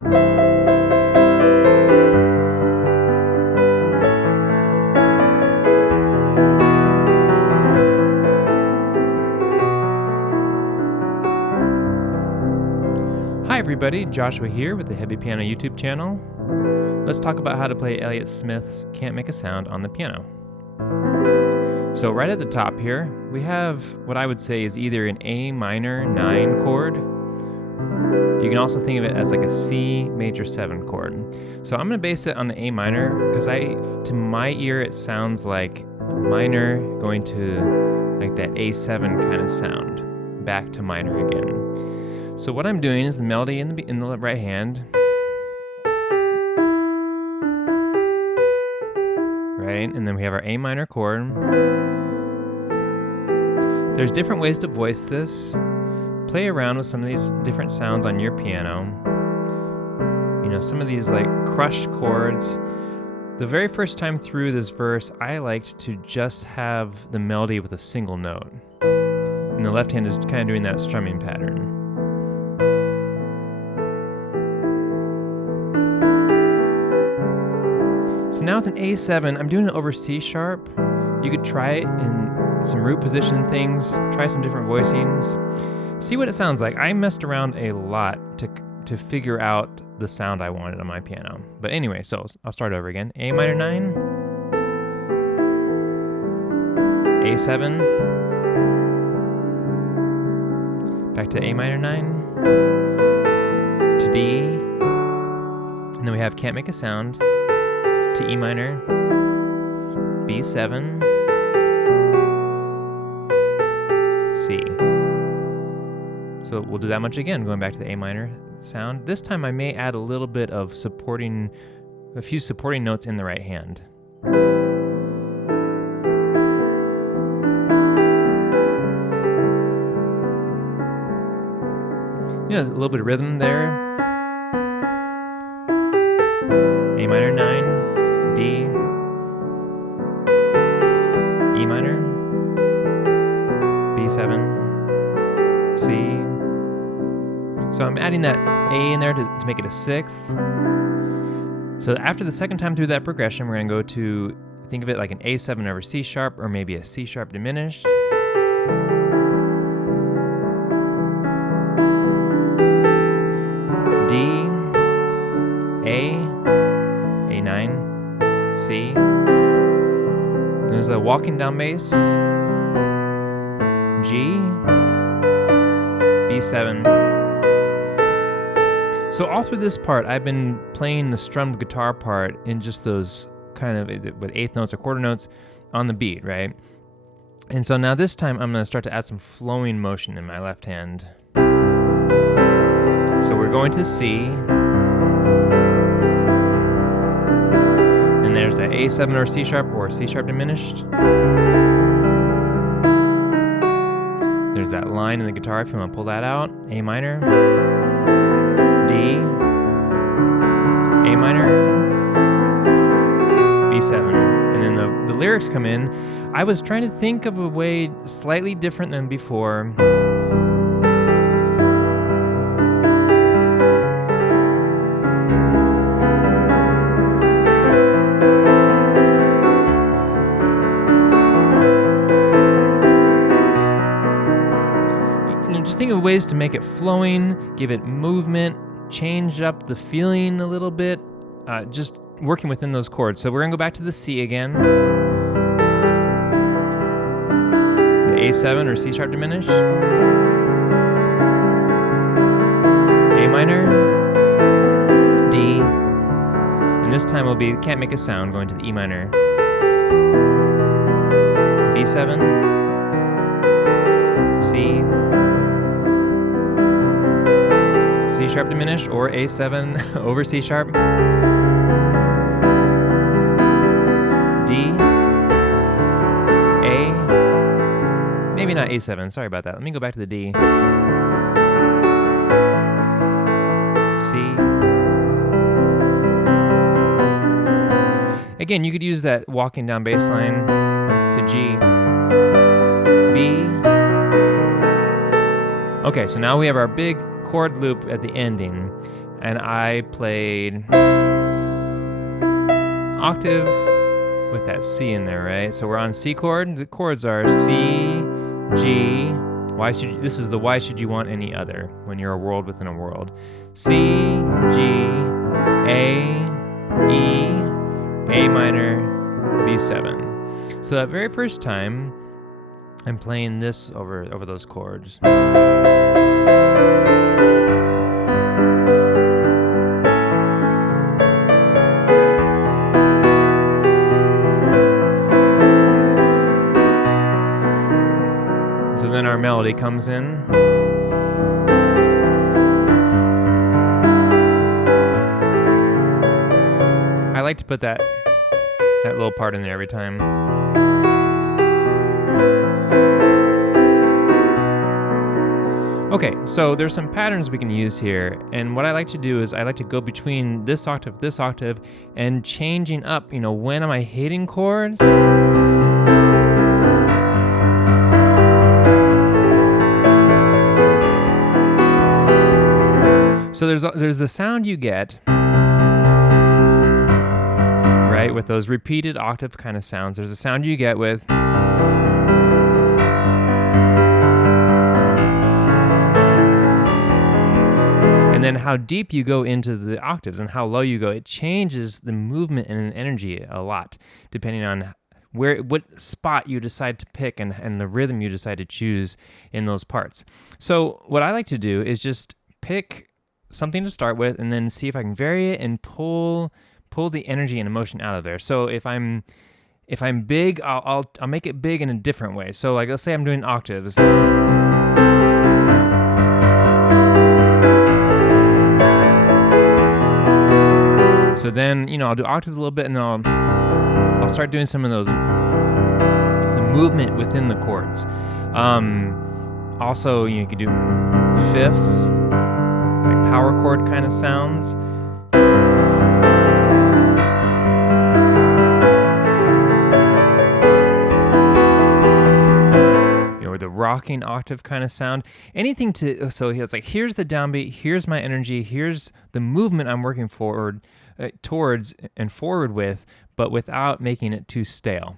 Hi everybody, Joshua here with the Heavypiano YouTube channel. Let's talk about how to play Elliott Smith's Can't Make a Sound on the piano. So right at the top here, we have what I would say is either an A minor 9 chord. You can also think of it as like a C major 7 chord. So I'm gonna base it on the A minor because to my ear, it sounds like minor going to like that A7 kind of sound, back to minor again. So what I'm doing is the melody in the right hand, right? And then we have our A minor chord. There's different ways to voice this. Play around with some of these different sounds on your piano. You know, some of these like crushed chords. The very first time through this verse, I liked to just have the melody with a single note. And the left hand is kind of doing that strumming pattern. So now it's an A7. I'm doing it over C sharp. You could try it in some root position things, try some different voicings, see what it sounds like. I messed around a lot to figure out the sound I wanted on my piano. But anyway, so I'll start over again. A minor 9, A7, back to A minor 9, to D, and then we have Can't Make a Sound, to E minor, B7, C. So we'll do that much again, going back to the A minor sound. This time I may add a little bit of a few supporting notes in the right hand. Yeah, there's a little bit of rhythm there. A minor 9. D, E minor, B7, C. So I'm adding that A in there to make it a 6th. So after the second time through that progression, we're going to go to, think of it like an A7 over C sharp, or maybe a C sharp diminished. D, A, A9, C. There's a walking down bass. G, B7. So all through this part, I've been playing the strummed guitar part in just those kind of with eighth notes or quarter notes on the beat, right? And so now this time I'm going to start to add some flowing motion in my left hand. So we're going to C. And there's that A7 or C sharp diminished. There's that line in the guitar if you want to pull that out. A minor, D, A minor, B7. And then the lyrics come in. I was trying to think of a way slightly different than before. Just think of ways to make it flowing, give it movement, change up the feeling a little bit, just working within those chords. So we're gonna go back to the C again. The A7 or C sharp diminished. A minor, D, and this time will be Can't Make a Sound going to the E minor. B7, C, C sharp diminished, or A7 over C sharp, D, A, maybe not A7, sorry about that. Let me go back to the D, C. Again, you could use that walking down bass line to G, B. Okay, so now we have our big chord loop at the ending. and I played octave with that C in there, right? So we're on C chord. The chords are C, G. This is the why should you want any other when you're a world within a world. C, G, A, E, A minor, B7. So that very first time, I'm playing this over those chords. So then our melody comes in. I like to put that little part in there every time. Okay, so there's some patterns we can use here, and what I like to do is I like to go between this octave, and changing up, when am I hitting chords? So there's the sound you get, right, with those repeated octave kind of sounds. There's a sound you get with and then how deep you go into the octaves and how low you go. It changes the movement and energy a lot, depending on what spot you decide to pick and the rhythm you decide to choose in those parts. So what I like to do is just pick something to start with and then see if I can vary it and pull the energy and emotion out of there. So if I'm big, I'll make it big in a different way. So like, let's say I'm doing octaves. So then, I'll do octaves a little bit, and then I'll start doing some of the movement within the chords. Also, you could do fifths, like power chord kind of sounds. Or the rocking octave kind of sound. Anything so it's like, here's the downbeat, here's my energy, here's the movement I'm working towards and forward with, but without making it too stale.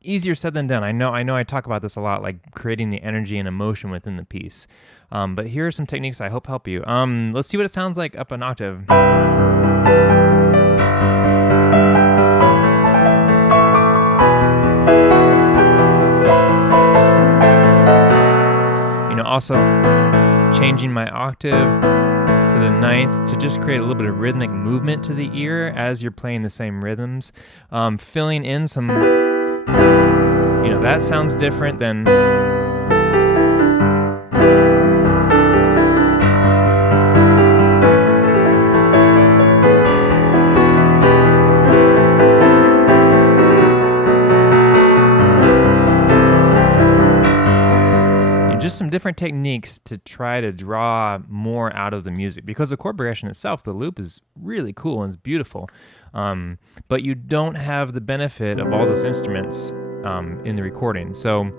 Easier said than done. I know I talk about this a lot, like creating the energy and emotion within the piece. But here are some techniques I hope help you. Let's see what it sounds like up an octave. Also changing my octave to the ninth to just create a little bit of rhythmic movement to the ear as you're playing the same rhythms. Filling in some, that sounds different than just some different techniques to try to draw more out of the music, because the chord progression itself, the loop, is really cool and it's beautiful, but you don't have the benefit of all those instruments in the recording. So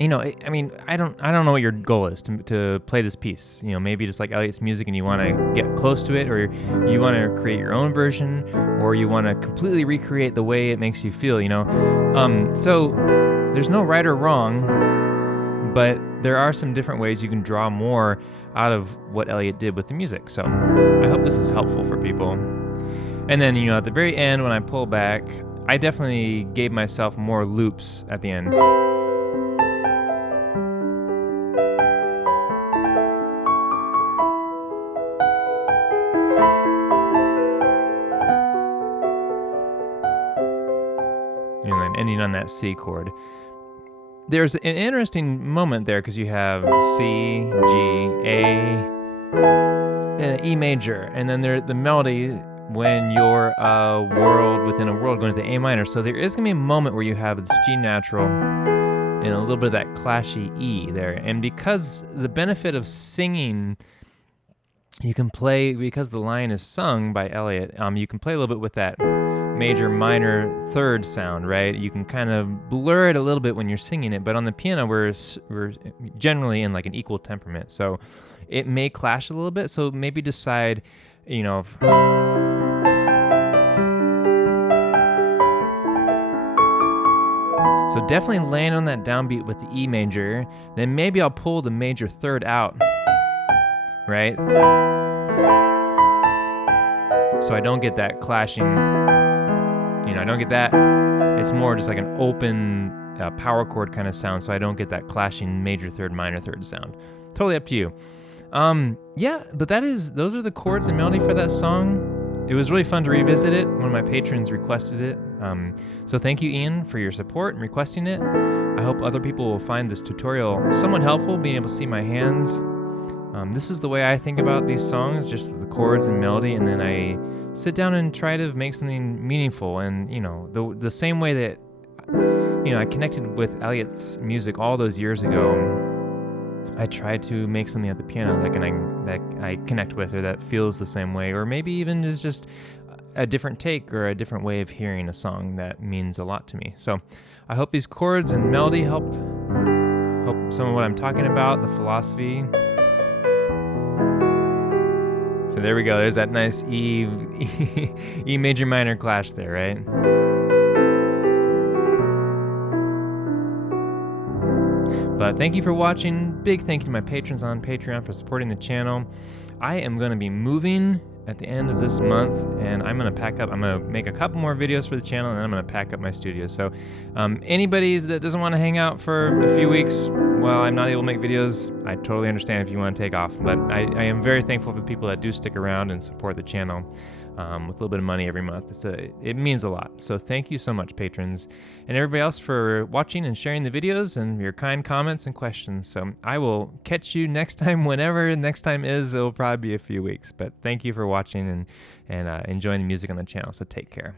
I don't know what your goal is to play this piece. Maybe just like Elliott's music and you want to get close to it, or you want to create your own version, or you want to completely recreate the way it makes you feel. So there's no right or wrong, but there are some different ways you can draw more out of what Elliott did with the music. So I hope this is helpful for people. And then, at the very end, when I pull back, I definitely gave myself more loops at the end. And then ending on that C chord. There's an interesting moment there because you have C, G, A, E major, and then the melody when you're a world within a world going to the A minor. So there is going to be a moment where you have this G natural and a little bit of that clashy E there. And because the benefit of singing, you can play, because the line is sung by Elliott, you can play a little bit with that major minor third sound, right? You can kind of blur it a little bit when you're singing it, but on the piano we're generally in like an equal temperament. So it may clash a little bit. So maybe decide, you know, so definitely land on that downbeat with the E major. Then maybe I'll pull the major third out, right? So I don't get that clashing, you know, I don't get that. It's more just like an open power chord kind of sound, so I don't get that clashing major third, minor third sound. Totally up to you. Yeah, but those are the chords and melody for that song. It was really fun to revisit it. One of my patrons requested it. So thank you, Ian, for your support and requesting it. I hope other people will find this tutorial somewhat helpful, being able to see my hands. This is the way I think about these songs, just the chords and melody, and then I sit down and try to make something meaningful. And, you know, the same way that, you know, I connected with Elliott's music all those years ago, I try to make something at the piano that I connect with, or that feels the same way, or maybe even is just a different take or a different way of hearing a song that means a lot to me. So I hope these chords and melody help some of what I'm talking about, the philosophy. So there we go. There's that nice E major minor clash there, right? But thank you for watching. Big thank you to my patrons on Patreon for supporting the channel. I am going to be moving at the end of this month, and I'm going to pack up. I'm going to make a couple more videos for the channel, and then I'm going to pack up my studio. So anybody that doesn't want to hang out for a few weeks while I'm not able to make videos, I totally understand if you want to take off. But I am very thankful for the people that do stick around and support the channel with a little bit of money every month. It means a lot. So thank you so much, patrons, and everybody else for watching and sharing the videos and your kind comments and questions. So I will catch you next time, whenever next time is. It'll probably be a few weeks. But thank you for watching and enjoying the music on the channel. So take care.